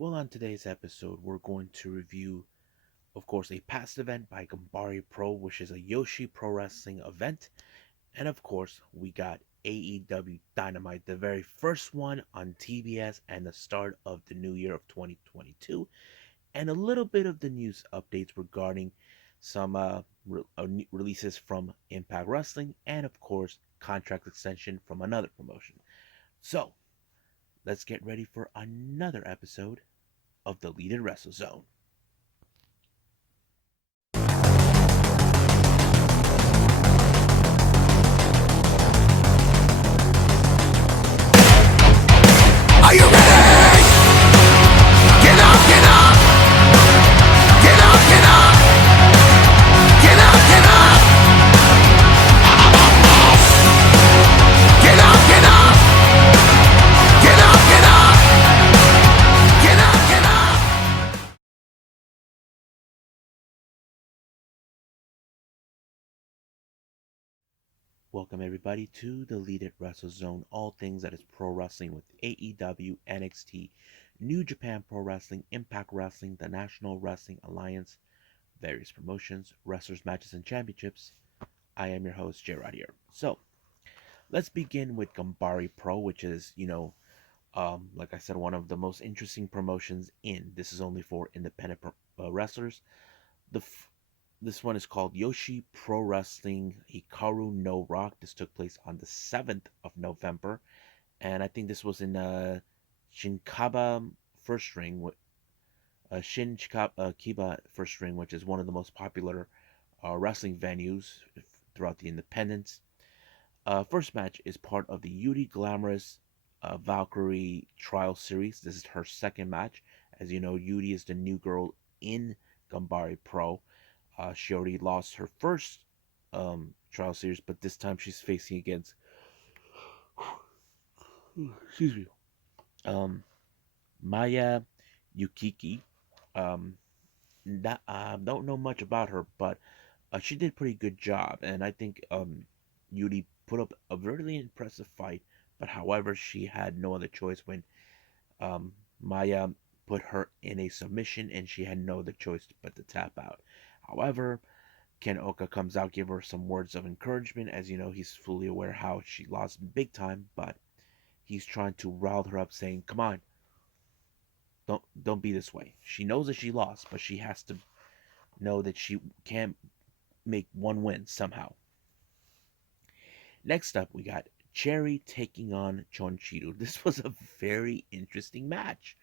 Well, on today's episode, we're going to review, of course, a past event by Ganbare Pro, which is a Joshi Pro Wrestling event. And of course, we got AEW Dynamite, the very first one on TBS and the start of the new year of 2022. And a little bit of the news updates regarding some releases from Impact Wrestling and, of course, contract extension from another promotion. So, let's get ready for another episode of the Leaded Wrestle Zone. Are you ready? Get up, get up! Get up, get up! Get up, get up! Get up, get up! Get up, get up! Get up, get up! Welcome everybody to the Leaded Wrestle Zone, all things that is pro wrestling with AEW, NXT, New Japan Pro Wrestling, Impact Wrestling, the National Wrestling Alliance, various promotions, wrestlers, matches, and championships. I am your host, Gerard here. So, let's begin with Ganbare Pro, which is, like I said, one of the most interesting promotions in. This is only for independent wrestlers. The This one is called Joshi Pro Wrestling Hikaru no Rock. This took place on the 7th of November. And I think this was in Shinkaba First Ring, Kiba First Ring, which is one of the most popular wrestling venues throughout the independents. First match is part of the Yuri Glamorous Valkyrie Trial Series. This is her second match. As you know, Yuri is the new girl in Ganbare Pro. She already lost her first trial series, but this time she's facing against excuse me, um, Maya Yukiki. Um, don't know much about her, but she did a pretty good job, and I think Yuri put up a really impressive fight. But however, she had no other choice when Maya put her in a submission, and she had no other choice but to tap out. However, Ken Oka comes out, give her some words of encouragement. As you know, he's fully aware how she lost big time, but he's trying to rile her up, saying, "Come on, don't be this way." She knows that she lost, but she has to know that she can make one win somehow. Next up, we got Cherry taking on Chonchiru. This was a very interesting match.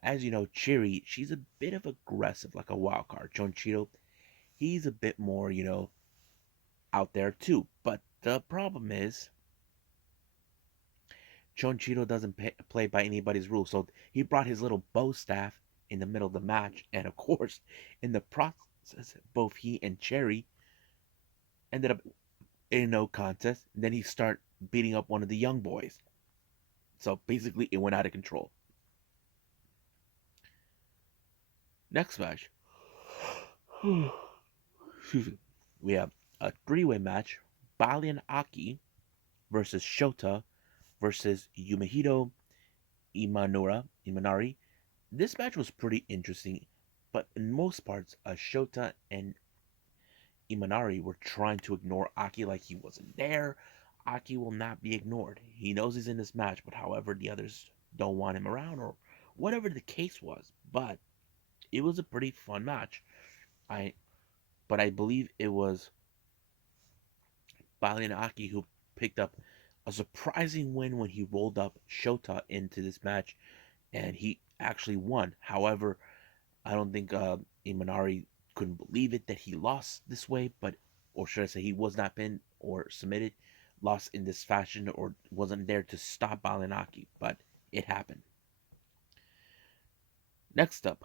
As you know, Cherry, she's a bit of aggressive, like a wild card. Chonchiru, he's a bit more, out there too. But the problem is, Chonchito doesn't play by anybody's rules. So he brought his little bow staff in the middle of the match. And of course, in the process, both he and Cherry ended up in a no contest. And then he started beating up one of the young boys. So basically, it went out of control. Next match. Excuse me. We have a three-way match. Balian Aki versus Shota versus Yumehito Imanari. This match was pretty interesting, but in most parts, Shota and Imanari were trying to ignore Aki like he wasn't there. Aki will not be ignored. He knows he's in this match, but however, the others don't want him around or whatever the case was. But it was a pretty fun match. I but I believe it was Balian Aki who picked up a surprising win when he rolled up Shota into this match and he actually won. However, I don't think Imanari couldn't believe it that he lost this way, but or should I say he was not pinned or submitted, lost in this fashion, or wasn't there to stop Balinaki, but it happened. Next up,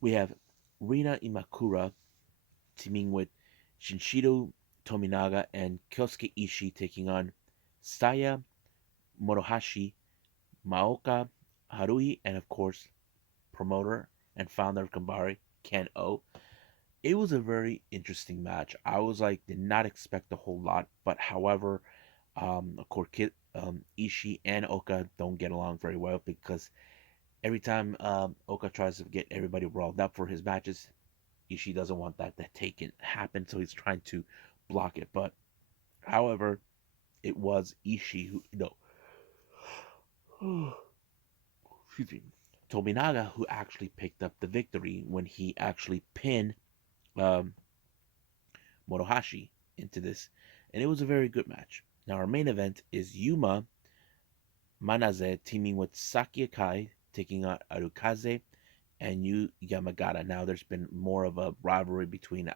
we have Rina Imakura teaming with Shinshido Tominaga and Kyosuke Ishii taking on Saya Morohashi, Maoka Harui, and of course, promoter and founder of Ganbare, Ken O. It was a very interesting match. I was like, did not expect a whole lot, but however, of course, Ishii and Oka don't get along very well because every time Oka tries to get everybody riled up for his matches, Ishii doesn't want that to take it happen, so he's trying to block it. But however, it was Ishii who no, excuse me, Tobinaga who actually picked up the victory when he actually pinned um, Morohashi into this, and it was a very good match. Now our main event is Yuma Manaze teaming with Saki Akai taking on Arukaze and Yu Yamagata. Now there's been more of a rivalry between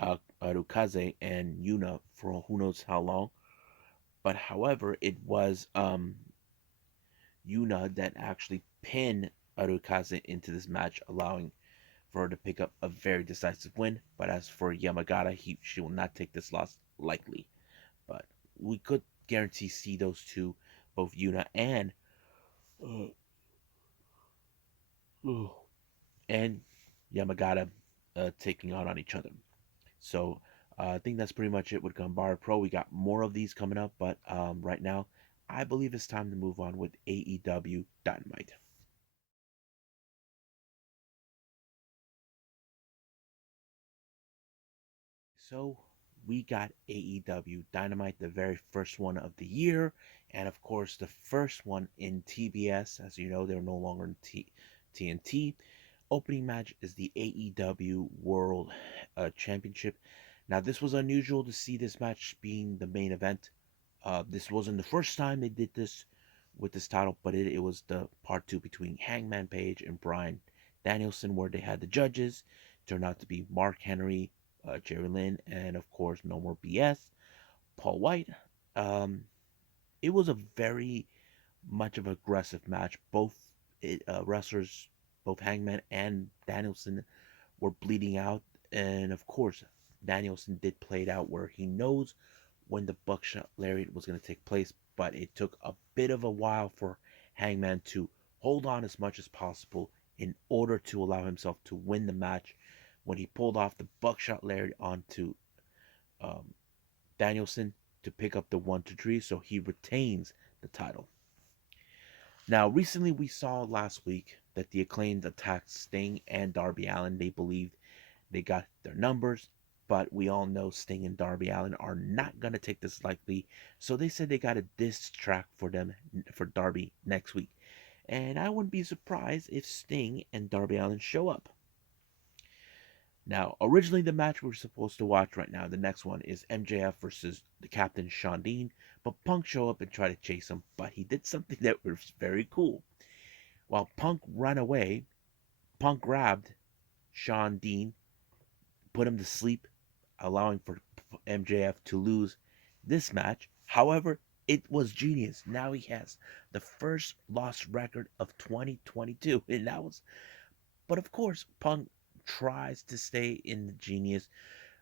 Arukaze and Yuna for who knows how long. But however, it was Yuna that actually pinned Arukaze into this match, allowing for her to pick up a very decisive win. But as for Yamagata, she will not take this loss lightly. But we could guarantee see those two, both Yuna uh, and Yamagata, taking on each other. So I think that's pretty much it with Ganbare Pro. We got more of these coming up, but right now, I believe it's time to move on with AEW Dynamite. So we got AEW Dynamite, the very first one of the year, and of course the first one in TBS. As you know, they're no longer in TNT. Opening match is the AEW World Championship. Now this was unusual to see this match being the main event. This wasn't the first time they did this with this title, but it was the part two between Hangman Page and Bryan Danielson, where they had the judges. Turned out to be Mark Henry, Jerry Lynn, and of course, No More BS, Paul White. Um, it was a very much of an aggressive match. Both wrestlers, both Hangman and Danielson, were bleeding out, and of course, Danielson did play it out where he knows when the buckshot lariat was going to take place, but it took a bit of a while for Hangman to hold on as much as possible in order to allow himself to win the match when he pulled off the buckshot lariat onto um, Danielson to pick up the 1 2 3, so he retains the title. Now, recently we saw last week that the Acclaimed attacked Sting and Darby Allin. They believed they got their numbers, but we all know Sting and Darby Allin are not going to take this lightly. So they said they got a diss track for them, for Darby, next week. And I wouldn't be surprised if Sting and Darby Allin show up. Now, originally the match we're supposed to watch right now, the next one is MJF versus the Captain Shawn Dean, but Punk show up and try to chase him, but he did something that was very cool. While Punk ran away, Punk grabbed Shawn Dean, put him to sleep, allowing for MJF to lose this match. However, it was genius. Now he has the first loss record of 2022, and that was. But of course, Punk tries to stay in the genius.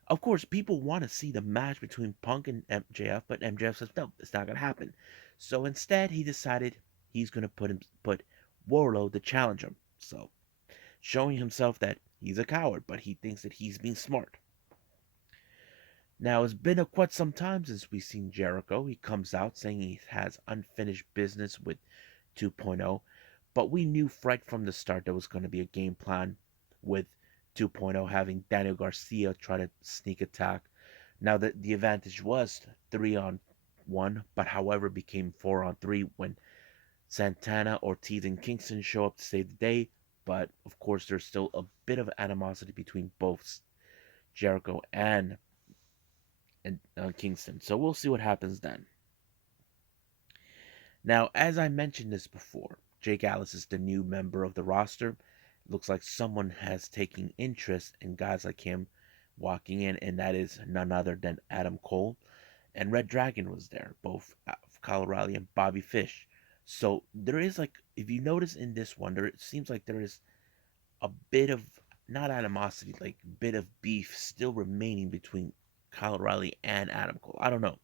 Of course, people want to see the match between Punk and MJF, but MJF says no, it's not gonna happen. So instead, he decided he's gonna put Warlow to challenge him. So showing himself that he's a coward, but he thinks that he's being smart. Now, it's been quite some time since we've seen Jericho. He comes out saying he has unfinished business with 2.0, but we knew right from the start there was going to be a game plan with 2.0 having Daniel Garcia try to sneak attack. Now, the advantage was 3 on 1, but however became 4 on 3 when Santana, Ortiz, and Kingston show up to save the day. But of course, there's still a bit of animosity between both Jericho and Kingston. So we'll see what happens then. Now, as I mentioned this before, Jake Atlas is the new member of the roster. Looks like someone has taken interest in guys like him walking in, and that is none other than Adam Cole. And Red Dragon was there, both Kyle O'Reilly and Bobby Fish. So there is like, if you notice in this one, there it seems like there is a bit of not animosity, like bit of beef still remaining between Kyle O'Reilly and Adam Cole. I don't know.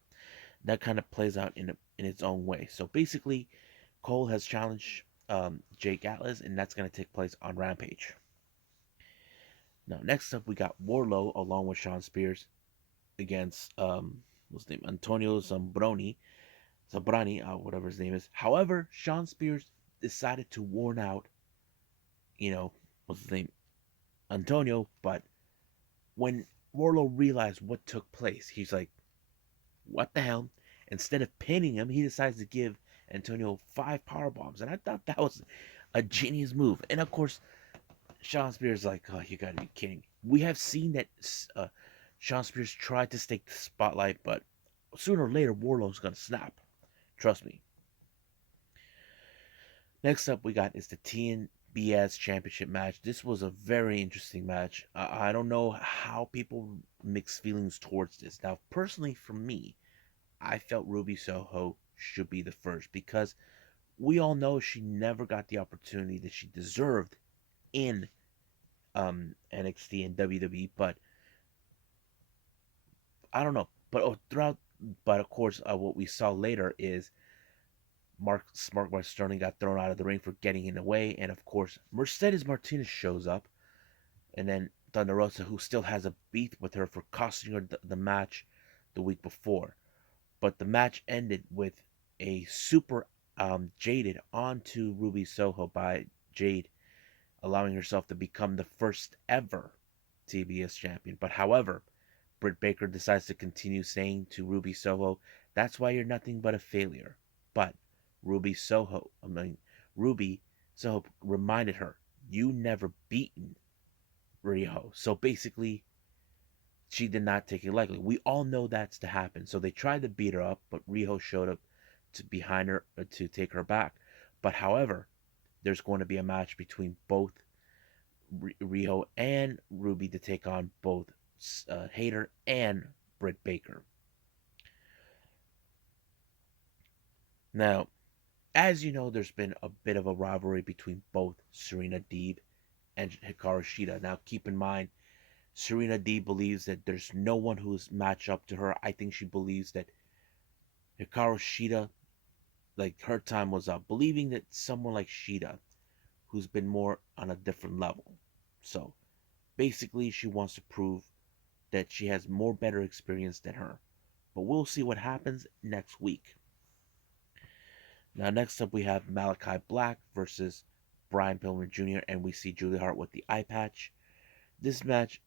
That kind of plays out in its own way. So basically, Cole has challenged Jake Atlas, and that's going to take place on Rampage. Now, next up, we got Warlow along with Sean Spears against what's his name, Antonio Zambroni. Sabrani, whatever his name is. However, Sean Spears decided to warn out, you know, what's his name, Antonio. But when Warlow realized what took place, he's like, "What the hell?" Instead of pinning him, he decides to give Antonio 5 power bombs, and I thought that was a genius move. And of course, Sean Spears is like, "Oh, you gotta be kidding!" We have seen that Sean Spears tried to stake the spotlight, but sooner or later, Warlow's gonna snap. Trust me. Next up, we got is the TNBS Championship match. This was a very interesting match. I don't know how people mix feelings towards this. Now, personally, for me, I felt Ruby Soho should be the first because we all know she never got the opportunity that she deserved in NXT and WWE. But I don't know. But throughout, but of course, what we saw later is Mark Sterling got thrown out of the ring for getting in the way, and of course, Mercedes Martinez shows up, and then Thunder Rosa, who still has a beef with her for costing her the match the week before. But the match ended with a super jaded onto Ruby Soho by Jade, allowing herself to become the first ever TBS champion. But however, Britt Baker decides to continue saying to Ruby Soho, "That's why you're nothing but a failure." But Ruby Soho, I mean, Ruby Soho reminded her, "You never beaten Riho." So basically, she did not take it lightly. We all know that's to happen. So they tried to beat her up, but Riho showed up to behind her to take her back. But however, there's going to be a match between both Riho and Ruby to take on both Hayter and Britt Baker. Now, as you know, there's been a bit of a rivalry between both Serena Deeb and Hikaru Shida. Now, keep in mind, Serena Deeb believes that there's no one who's matched up to her. I think she believes that Hikaru Shida, like her time was up, believing that someone like Shida, who's been more on a different level. So basically, she wants to prove that she has more better experience than her. But we'll see what happens next week. Now, next up, we have Malachi Black versus Brian Pillman Jr., and we see Julia Hart with the eye patch. This match,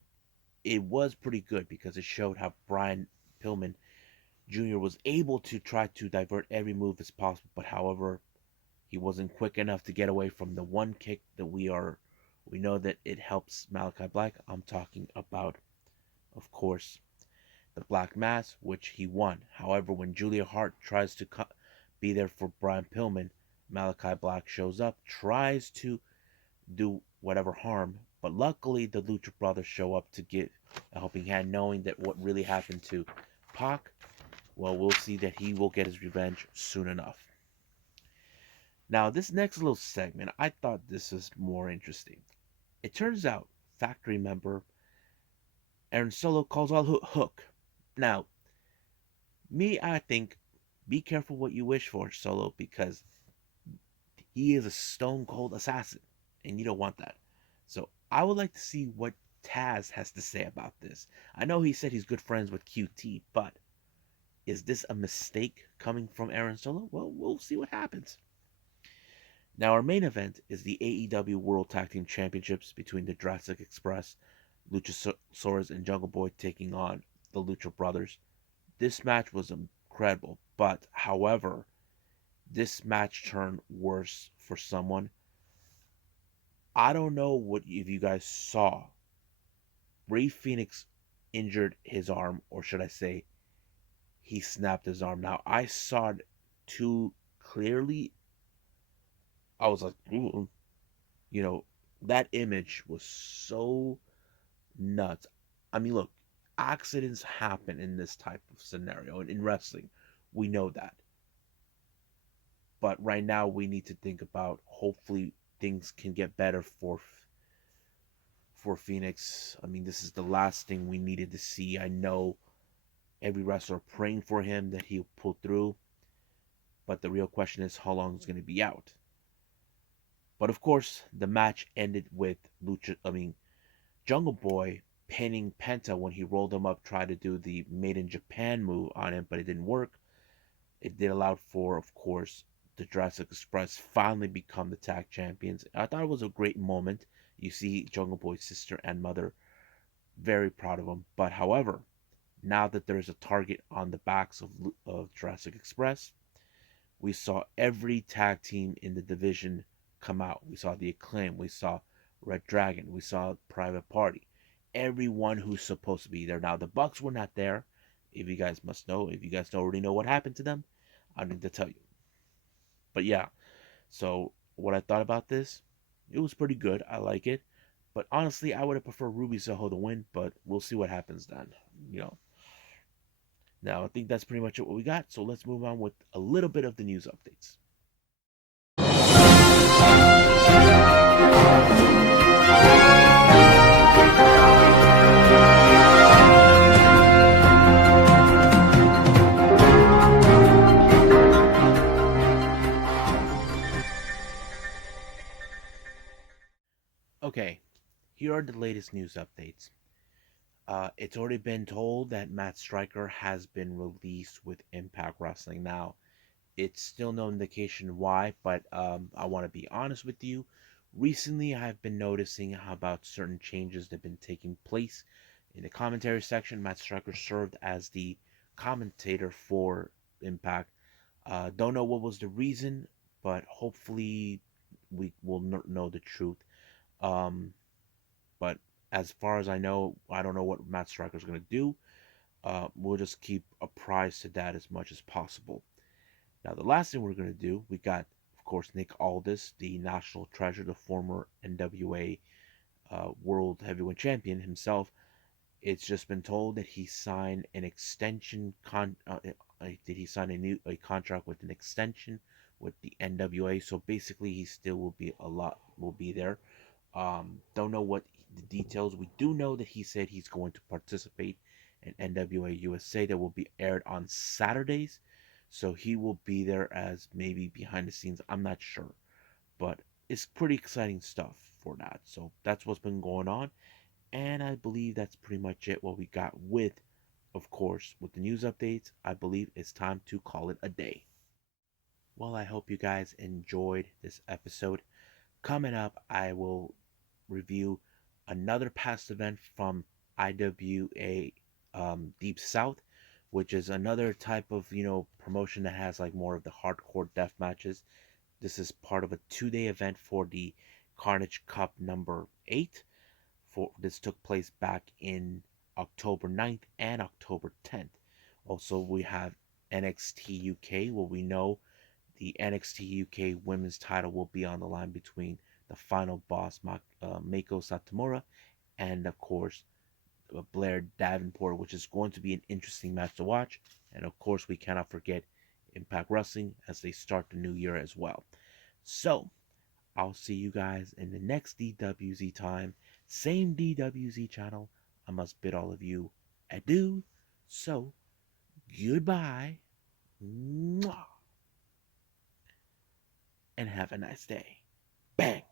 it was pretty good because it showed how Brian Pillman Jr. was able to try to divert every move as possible, but however, he wasn't quick enough to get away from the one kick that we know that it helps Malachi Black. I'm talking about, of course, the Black Mass, which he won. However, when Julia Hart tries to be there for Brian Pillman, Malachi Black shows up, tries to do whatever harm, but luckily the Lucha Brothers show up to give a helping hand, knowing that what really happened to Pac, well, we'll see that he will get his revenge soon enough. Now, this next little segment, I thought this was more interesting. It turns out factory member Aaron Solo calls all Hook. Now, I think, be careful what you wish for, Solo, because he is a stone cold assassin, and you don't want that. So I would like to see what Taz has to say about this. I know he said he's good friends with QT, but is this a mistake coming from Aaron Solo? Well, we'll see what happens. Now, our main event is the AEW World Tag Team Championships between the Jurassic Express, Luchasaurus, and Jungle Boy taking on the Lucha Brothers. This match was incredible, but however, this match turned worse for someone. I don't know what if you guys saw. Ray Phoenix injured his arm, or should I say, he snapped his arm. Now I saw it too clearly. I was like, ooh, that image was so nuts. I mean, look, accidents happen in this type of scenario, and in wrestling, we know that. But right now, we need to think about hopefully things can get better for Phoenix. I mean, this is the last thing we needed to see. I know every wrestler praying for him that he'll pull through, but the real question is how long he's going to be out. But of course, the match ended with Jungle Boy pinning Penta when he rolled him up, tried to do the Made in Japan move on him, but it didn't work. It did allow for, of course, the Jurassic Express finally become the tag champions. I thought it was a great moment. You see Jungle Boy's sister and mother very proud of him. But however, now that there's a target on the backs of Jurassic Express, we saw every tag team in the division come out. We saw the Acclaim, we saw Red Dragon, we saw Private Party. Everyone who's supposed to be there. Now the Bucks were not there. If you guys must know, if you guys already know what happened to them, I don't need to tell you. But yeah, so what I thought about this, it was pretty good. I like it. But honestly, I would have preferred Ruby Soho to win, but we'll see what happens then. You know. Now I think that's pretty much what we got. So let's move on with a little bit of the news updates. Okay, here are the latest news updates. It's already been told that Matt Striker has been released with Impact Wrestling. Now, it's still no indication why, but I want to be honest with you. Recently, I've been noticing how about certain changes that have been taking place in the commentary section. Matt Striker served as the commentator for Impact. Don't know what was the reason, but hopefully we will know the truth. Um, but as far as I don't know what Matt Striker's going to do. We'll just keep apprised to that as much as possible. Now, the last thing we're going to do, we got, of course, Nick Aldis, the national treasure, the former NWA World Heavyweight Champion himself. It's just been told that he signed an extension did he sign a contract with an extension with the NWA? So basically, he still will be there. Don't know what the details. We do know that he said he's going to participate in NWA USA that will be aired on Saturdays. So he will be there as maybe behind the scenes. I'm not sure. But it's pretty exciting stuff for that. So that's what's been going on. And I believe that's pretty much it. What we got with, of course, with the news updates. I believe it's time to call it a day. Well, I hope you guys enjoyed this episode. Coming up, I will review another past event from IWA Deep South, which is another type of promotion that has like more of the hardcore death matches. This is part of a 2-day event for the Carnage Cup number 8. For this took place back in October 9th and October 10th. Also, we have NXT UK, where we know the NXT UK women's title will be on the line between the final boss, Mako Satomura, and of course, Blair Davenport, which is going to be an interesting match to watch. And of course, we cannot forget Impact Wrestling as they start the new year as well. So, I'll see you guys in the next DWZ time. Same DWZ channel. I must bid all of you adieu. So, goodbye. Mwah, and have a nice day. Bang.